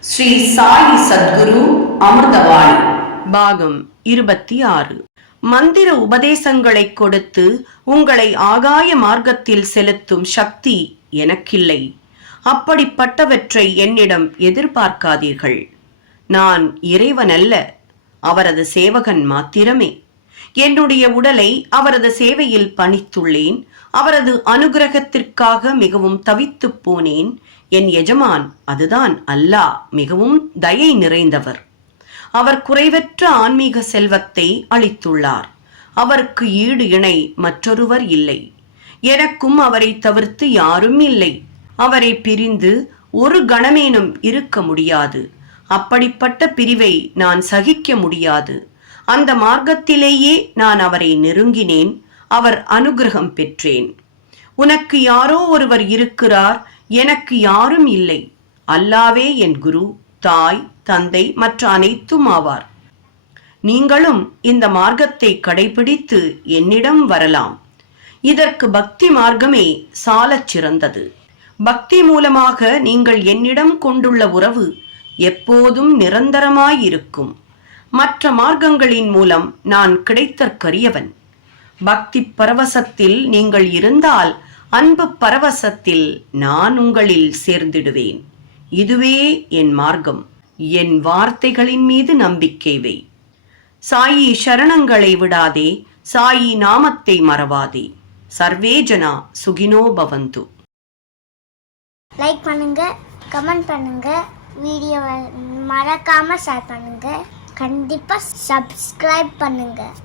ஸ்ரீ சாயி சத்குரு அமிர்தவாணி பாகம் இருபத்தி ஆறு மந்திர உபதேசங்களை கொடுத்து உங்களை ஆகாய மார்க்கத்தில் செலுத்தும் சக்தி எனக்கில்லை. அப்படிப்பட்டவற்றை என்னிடம் எதிர்பார்க்காதீர்கள். நான் இறைவன் அல்ல அவரது சேவகன் மாத்திரமே. என்னுடைய உடலை அவரது சேவையில் பணித்துள்ளேன். அவரது அனுகிரகத்திற்காக மிகவும் தவித்துப் போனேன். என் எஜமான் அதுதான் அல்லாஹ் மிகவும் தயை நிறைந்தவர். அவர் குறைவற்ற ஆன்மீக செல்வத்தை அளித்துள்ளார். அவருக்கு ஈடு இணை மற்றொருவர் இல்லை. எனக்கும் அவரை தவிர்த்து யாரும் இல்லை. அவரை பிரிந்து ஒரு கணமேனும் இருக்க முடியாது. அப்படிப்பட்ட பிரிவை நான் சகிக்க முடியாது. அந்த மார்க்கத்திலேயே நான் அவரை நெருங்கினேன் அவர் அனுகிரகம் பெற்றேன். உனக்கு யாரோ ஒருவர் இருக்கிறார் எனக்கு யாரும் இல்லை. அல்லாவே என் குரு தாய் தந்தை மற்ற அனைத்தும் ஆவார். நீங்களும் இந்த மார்க்கத்தை கடைபிடித்து என்னிடம் வரலாம். இதற்கு பக்தி மார்க்கமே சாலச் சிறந்தது. பக்தி மூலமாக நீங்கள் என்னிடம் கொண்டுள்ள உறவு எப்போதும் நிரந்தரமாயிருக்கும். மற்ற மார்க்கங்களின் மூலம் நான் கிடைத்தற்கரியவன். பக்தி பரவசத்தில் நீங்கள் இருந்தால் அன்பு பரவசத்தில் நான் உங்களில் சேர்ந்திடுவேன். இதுவே என் மார்க்கம். என் வார்த்தைகளின் மீது நம்பிக்கை வை. சாயி சரணங்களை விடாதே சாயி நாமத்தை மறவாதே. சர்வேஜனா சுகினோ பவந்து. லைக் பண்ணுங்க கமெண்ட் பண்ணுங்க வீடியோவை மறக்காம ஷேர் பண்ணுங்க. கண்டிப்பாக சப்ஸ்கிரைப் பண்ணுங்கள்